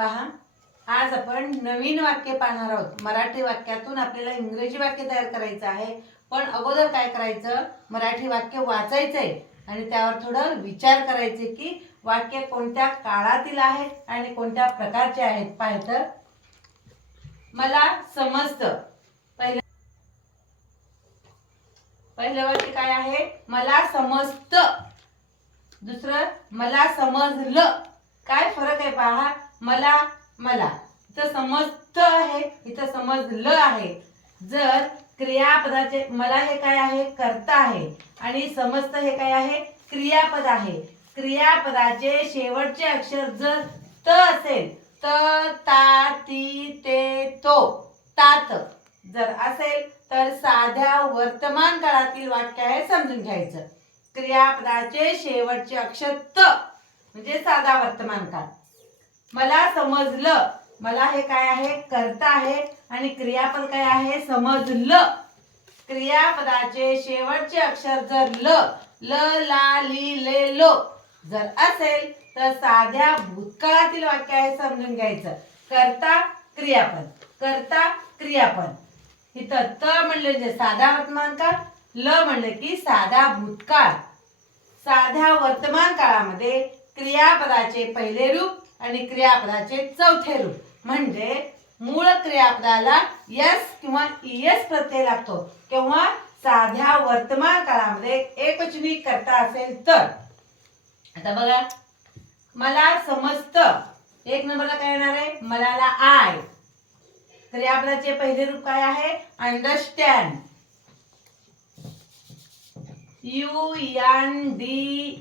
पहा आज आपण नवीन वाक्य पाहणार आहोत. मराठी वाक्यातून आपल्याला इंग्रजी वाक्य तयार करायचं आहे. पण अगोदर काय करायचं? मराठी वाक्य वाचायचं आहे आणि त्यावर थोडं विचार करायचे की वाक्य कोणत्या काळातील आहेत आणि कोणत्या प्रकारचे आहेत. पाहिजे मला समजतं. पहिलं पहिलं वाक्य काय आहे? मला समजतं. दुसरं मला समजलं. काय फरक आहे पहा? मला मला. इथं समस्त आहे इथं समजलं आहे. जर क्रियापदाचे मला हे काय आहे? करता आहे. आणि समजतं हे काय आहे? क्रियापद आहे. क्रियापदाचे शेवटचे अक्षर जर त असेल त ता ती ते तो. तात. जर असेल तर साध्या वर्तमान काळातील वाक्य आहे समजून घ्यायचं. क्रियापदाचे शेवटचे अक्षर त. म्हणजे साधा वर्तमान काळ. मला समजलं. मला हे काय आहे? करता आहे. आणि क्रियापद काय आहे? समजलं. क्रियापदाचे शेवटचे अक्षर जर ल ल ला ली ले लो जर असेल तर साध्या भूतकाळातील वाक्य आहे समजून घ्यायचं. करता क्रियापद. करता क्रियापद. इथं त म्हणले जे म्हणजे साधा वर्तमान काळ ल म्हणलं की साधा भूतकाळ. साध्या वर्तमान काळामध्ये क्रियापदाचे पहिले रूप आणि क्रियापदाचे चौथे रूप. म्हणजे मूळ क्रियापदाला यस किंवा इयस प्रत्यय लागतो. किंवा साध्या वर्तमान काळामध्ये एकवचनी करता असेल तर. आता बघा. मला समजतं एक नंबरला काय येणार आहे? मलाला आय. क्रियापदाचे पहिले रूप काय आहे? Understand. U N D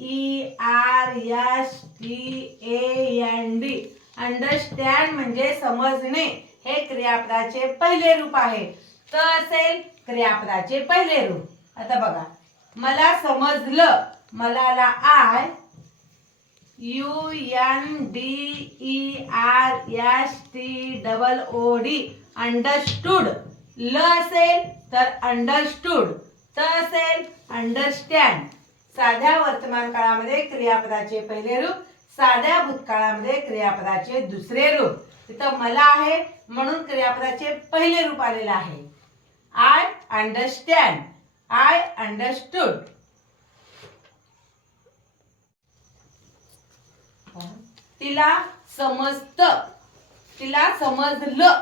E R S T N D understand म्हणजे समजणे. हे क्रियापदाचे पहिले रूप आहे. त असेल क्रियापदाचे पहिले रूप. आता बघा. मला समजलं. मलाला I U N D E R S T double O D understood ल असेल तर अंडरस्टूड तर असेल अंडरस्टँड साध्या वर्तमान काळामध्ये क्रियापदाचे पहिले रूप साध्या भूतकाळामध्ये क्रियापदाचे दुसरे रूप. तिथं मला आहे म्हणून क्रियापदाचे पहिले रूप आलेलं आहे. आय अंडरस्टँड आय अंडरस्टूड तिला समजत. तिला समजलं.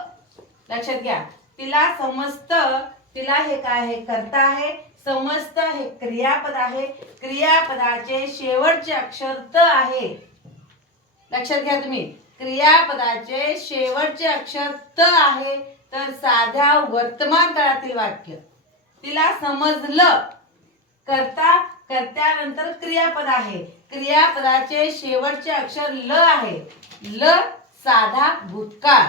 लक्षात घ्या. तिला समजतं. तिला हे काय आहे? करता आहे समस्त हे क्रियापद आहे. क्रियापदाचे शेवटचे अक्षर त आहे. लक्षात घ्या तुम्ही. क्रियापदाचे शेवटचे अक्षर त आहे तर साध्या वर्तमान काळातील वाक्य. तिला समजलं. करता कर्त्यानंतर क्रियापद आहे. क्रियापदाचे शेवटचे अक्षर ल आहे. ल साधा भूतकाळ.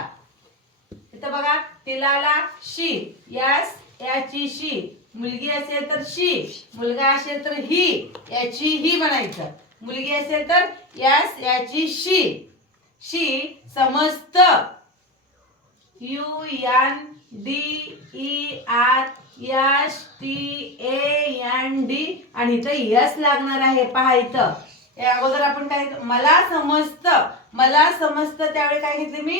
इथं बघा तिला शी यास याची शी. मुलगी असेल तर शी. मुलगा असेल तर ही. याची ही म्हणायचं. मुलगी असेल तर यास याची शी. शी समस्त. U N D E R S T N D. आणि इथं यस लागणार आहे. पहा इथं. या अगोदर आपण काय मला समजतं मला समजतं त्यावेळी काय घेतले मी?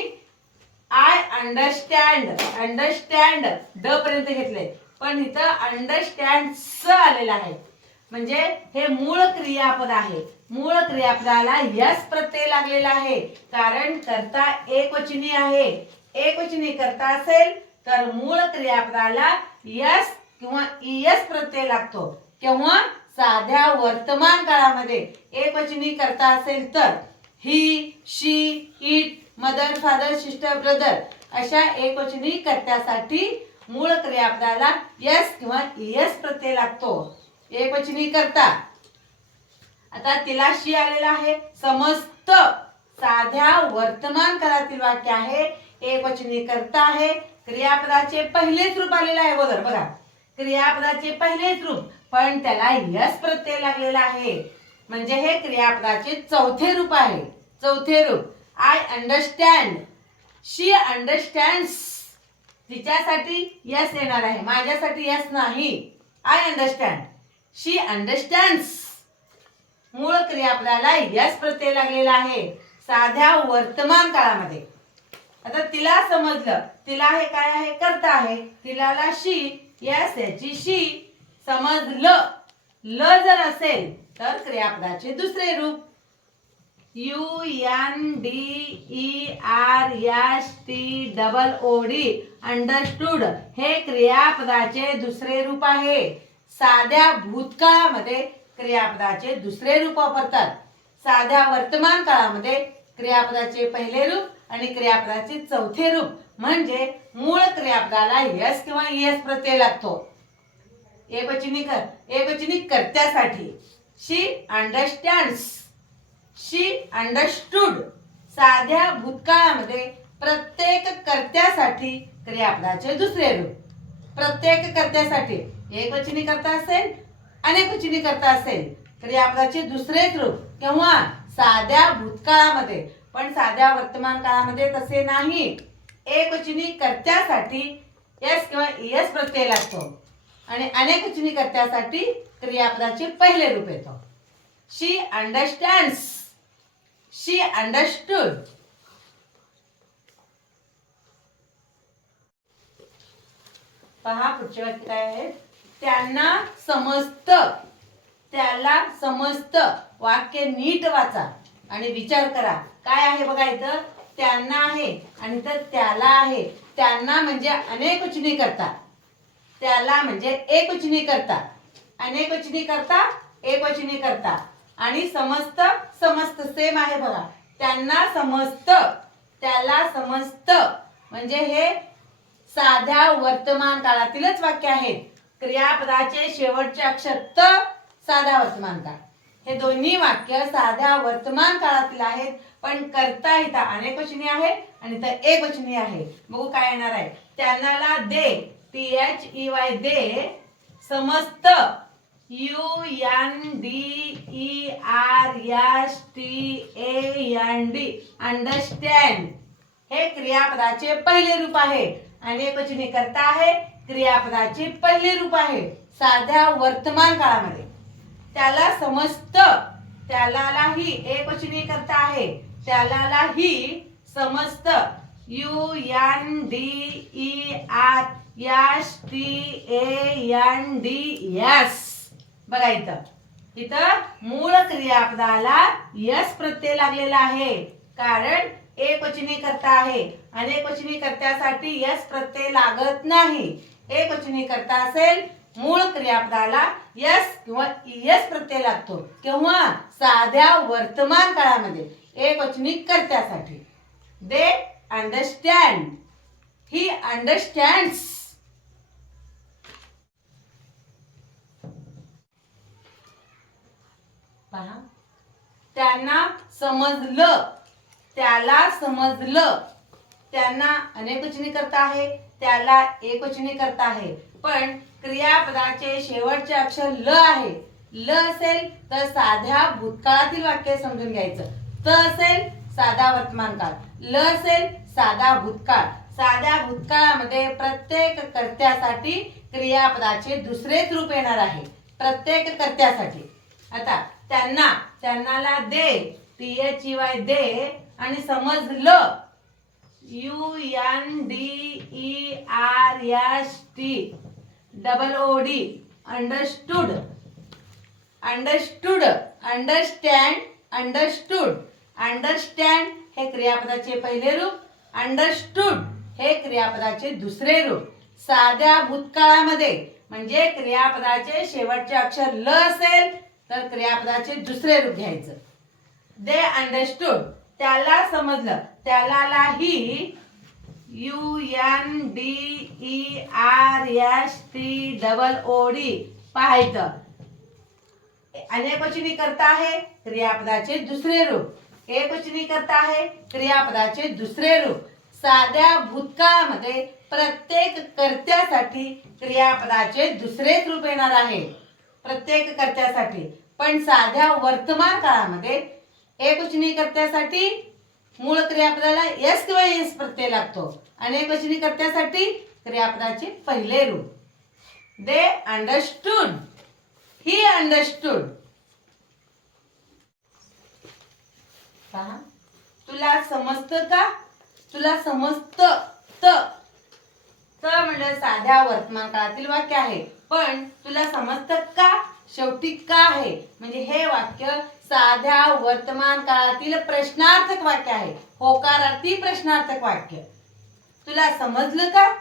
आय अंडरस्टँड अंडरस्टँड ड पर्यंत घेतले पण इथं अंडरस्टँड स आलेलं आहे. म्हणजे हे मूळ क्रियापद आहे. मूळ क्रियापदाला यस प्रत्यय लागलेला आहे. कारण करता एकवचनी आहे. एकवचनी करता असेल तर मूळ क्रियापदाला यस किंवा इयस प्रत्यय लागतो. किंवा साध्या वर्तमान काळामध्ये. एकवचनी करता असेल तर. He she it mother father sister brother अशा एकवचनी कर्त्यासाठी मूळ क्रियापदाला यस किंवा इयस प्रत्यय लागतो. एकवचनी करता. आता तिला शी आलेला आहे. समस्त साध्या वर्तमान काळातील वाक्य आहे. एकवचनी करता आहे. क्रियापदाचे पहिलेच रूप आलेलं आहे. अगोदर बघा. क्रियापदाचे पहिलेच रूप. पण त्याला यस प्रत्यय लागलेला आहे. म्हणजे हे क्रियापदाचे चौथे रूप आहे. चौथे रूप. आय अंडरस्टँड शी अंडरस्टँड तिच्यासाठी यस येणार आहे. माझ्यासाठी यस नाही. आय अंडरस्टँड शी अंडरस्टँड्स मूळ क्रिया आपल्याला यस प्रत्यय लागलेला आहे. साध्या वर्तमान काळामध्ये. आता तिला समजलं. तिला हे काय आहे? करता आहे. तिलाला शी यस याची शी समजलं. ल जर असेल तर क्रियापदाचे दुसरे रूप. U N D E R S T double O D understood हे क्रियापदाचे दुसरे रूप आहे. साध्या भूतकाळामध्ये क्रियापदाचे दुसरे रूप वापरतात. साध्या वर्तमान काळामध्ये क्रियापदाचे पहिले रूप आणि क्रियापदाचे चौथे रूप. म्हणजे मूळ क्रियापदाला यस किंवा यस प्रत्यय लागतो. एकवचनिक कर कर्त्यासाठी शी अंडरस्टँड्स शी अंडरस्टूड साध्या भूतकाळामध्ये प्रत्येक कर्त्यासाठी क्रियापदाचे दुसरे रूप. प्रत्येक कर्त्यासाठी एकवचनी करता असेल अनेकवचनी करता असेल क्रियापदाचे दुसरेच रूप. किंवा साध्या भूतकाळामध्ये पण साध्या वर्तमान काळामध्ये तसे नाही. एकवचनी कर्त्यासाठी यस किंवा यस प्रत्यय लागतो. आणि अनेकवचनी कर्त्यासाठी क्रियापदाचे पहिले रूप येतो. She understands she understood. पहा पुढचे वाक्य काय आहे. त्यांना समजत. त्याला समजत. वाक्य नीट वाचा आणि विचार करा. काय आहे बघा इथं? त्यांना आहे आणि तर त्याला आहे. त्यांना म्हणजे अनेक उचनी करता. त्याला म्हणजे एक उचनी करता. अनेकवचनी करता एक उचनी करता. आणि समस्त समस्त सेम आहे बघा. त्यांना समजत त्याला समस्त. म्हणजे हे साध्या वर्तमान काळातीलच वाक्य आहेत क्रियापदाचे शेवटचे अक्षर त साध्या वर्तमान काळ. हे दोन्ही वाक्य साध्या वर्तमान काळातील आहेत पण करता इथं अनेक वचनी आहे आणि इथं एक वचनी आहे. बघू काय येणार आहे. त्यांना they T H E Y they समस्त. U N D E R S T A N D understand हे क्रियापदाचे पहिले रूप आहे. आणि एकवचनी करता आहे क्रियापदाचे पहिले रूप आहे. साध्या वर्तमान काळामध्ये. त्याला समजत त्यालाही एकवचनी करता आहे. त्यालाही समस्त. U N D E R S T A N D S बघा इथं. इथं मूळ क्रियापदाला यस प्रत्यय लागलेला आहे. कारण एक वचनी करता आहे. अनेक वचनी कर्त्यासाठी यस प्रत्यय लागत नाही. एक वचनी करता असेल मूळ क्रियापदाला यस किंवा यस प्रत्यय लागतो. किंवा साध्या वर्तमान काळामध्ये एक वचनी कर्त्यासाठी. दे अंडरस्टँड ही अंडरस्टँड्स पहा. त्यांना समजलं. त्याला समजलं. त्यांना अनेकवचनी करता आहे त्याला एकवचनी करता आहे. पण क्रियापदाचे शेवटचे अक्षर ल आहे. ल असेल तर साध्या भूतकाळातील वाक्य समजून घ्यायचं. त असेल साधा वर्तमान काळ. ल असेल साधा भूतकाळ. साध्या भूतकाळामध्ये प्रत्येक कर्त्यासाठी क्रियापदाचे दुसरेच रूप येणार आहे. प्रत्येक कर्त्यासाठी. आता त्यांना त्यांनाला they T H E Y they आणि समजलं. U N D E R S T. Double O D understood understood understand understood understand हे क्रियापदाचे पहिले रूप. अंडरस्टूड हे क्रियापदाचे दुसरे रूप. साध्या भूतकाळामध्ये म्हणजे क्रियापदाचे शेवटचे अक्षर ल असेल तर क्रियापदाचे दुसरे रूप घ्यायचं. दे अंडरस्टूड त्याला समजलं. त्यालाही U N D E R S T double O D पाहायचं. अनेकवचनी करता आहे क्रियापदाचे दुसरे रूप. एकवचनी करता आहे क्रियापदाचे दुसरे रूप. साध्या भूतकाळामध्ये प्रत्येक कर्त्यासाठी क्रियापदाचे दुसरेच रूप येणार आहे. प्रत्येक कर्त्यासाठी. पण साध्या वर्तमान काळामध्ये एकवचनी कर्त्यासाठी मूळ क्रियापदाला एस किंवा एस प्रत्यय लागतो. अनेकवचनी कर्त्यासाठी क्रियापदाचे पहिले रूप. दे अंडरस्टूड ही अंडरस्टूड पहा. तुला समजतं का? तुला समजत त. म्हणलं म्हणजे साध्या वर्तमान काळातील वाक्य आहे. पण तुला समजतं का? शेवटी का आहे? म्हणजे हे वाक्य साध्या वर्तमान काळातील प्रश्नार्थक वाक्य आहे. होकारार्थी प्रश्नार्थक वाक्य. तुला समजलं का?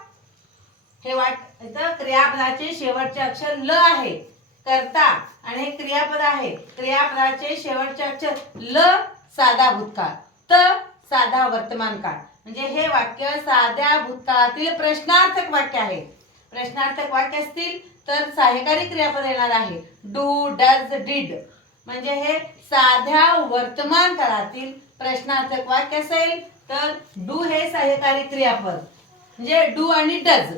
हे वाट इथं क्रियापदाचे शेवटचे अक्षर ल आहे. करता आणि हे क्रियापद आहे. क्रियापदाचे शेवटचे अक्षर ल साधा भूतकाळ. त साधा वर्तमान काळ. म्हणजे हे वाक्य साध्या भूतकाळातील प्रश्नार्थक वाक्य आहे. प्रश्नार्थक वाक्य असतील तर सहाय्यकारी क्रियापद येणार आहे. डू डज डिड म्हणजे हे साध्या वर्तमान काळातील प्रश्नार्थक वाक्य असेल तर डू हे सहाय्यकारी क्रियापद म्हणजे डू आणि डज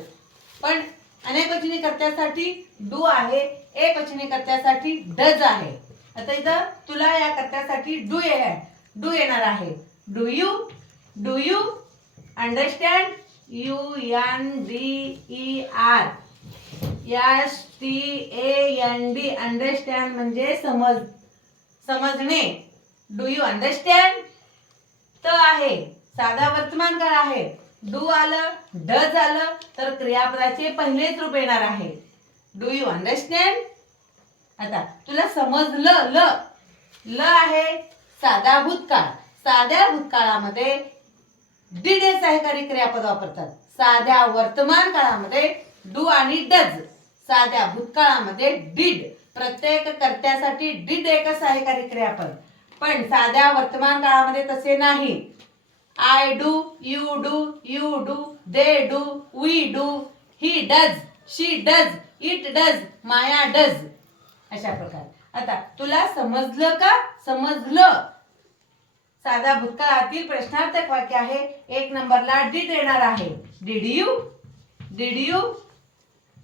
पण अनेक वचनी कर्त्यासाठी डू आहे एक वचनी कर्त्यासाठी डज आहे. आता इथं तुला या कर्त्यासाठी डू ये डू येणार आहे. Do you do you understand U N D E R S T A N D understand म्हणजे समज समजणे. डू यू अंडरस्टँड त आहे. साधा वर्तमान काळ आहे. डू आलं डज आलं तर क्रियापदाचे पहिलेच रूप येणार आहे. डू यू अंडरस्टँड आता तुला समजलं ल. ल आहे साधा भूतकाळ. साध्या भूतकाळामध्ये डिड हे सहकारी क्रियापद वापरतात. साध्या वर्तमान काळामध्ये डू आणि डज. साध्या भूतकाळामध्ये डिड. प्रत्येक कर्त्यासाठी डिड एक सहकारी क्रियापद. पण साध्या वर्तमान काळामध्ये तसे नाही. I do you do you do they do we do. He does she does it does Maya does. अशा प्रकारे. आता तुला समजलं का? समजलं. साधा भूतकाळातील प्रश्नार्थक वाक्य आहे. एक नंबरला डिड येणार आहे. Did you did you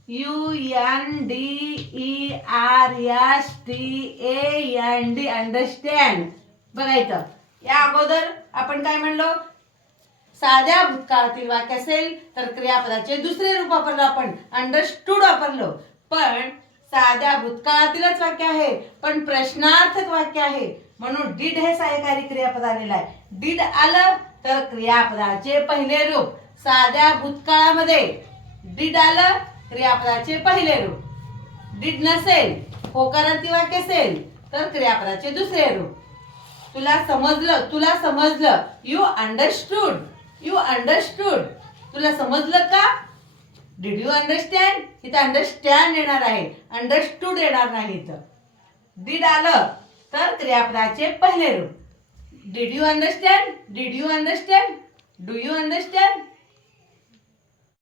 U N D E R S T N D understand बघा इथं. या अगोदर आपण काय म्हणलो? साध्या भूतकाळातील वाक्य असेल तर क्रियापदाचे दुसरे रूप वापरलो आपण. अंडरस्टूड वापरलो. पण साध्या भूतकाळातीलच वाक्य आहे. पण प्रश्नार्थक वाक्य आहे. म्हणून डिड हे सहाय्यकारी क्रियापद आलेलं आहे. डिड आलं तर क्रियापदाचे पहिले रूप साध्या भूतकाळामध्ये डिड आलं क्रियापदाचे पहिले रूप. डिड नसेल होकारार्थी वाक्य असेल तर क्रियापदाचे दुसरे रूप. तुला समजलं तुला समजलं. यू अंडरस्टूड यू अंडरस्टूड तुला समजलं का? डिड यू अंडरस्टँड इथं अंडरस्टँड येणार आहे. अंडरस्टूड येणार नाही इथं. डिड आलं तर त्रियापदाचे पहिले रूप. Did you understand did you understand do you understand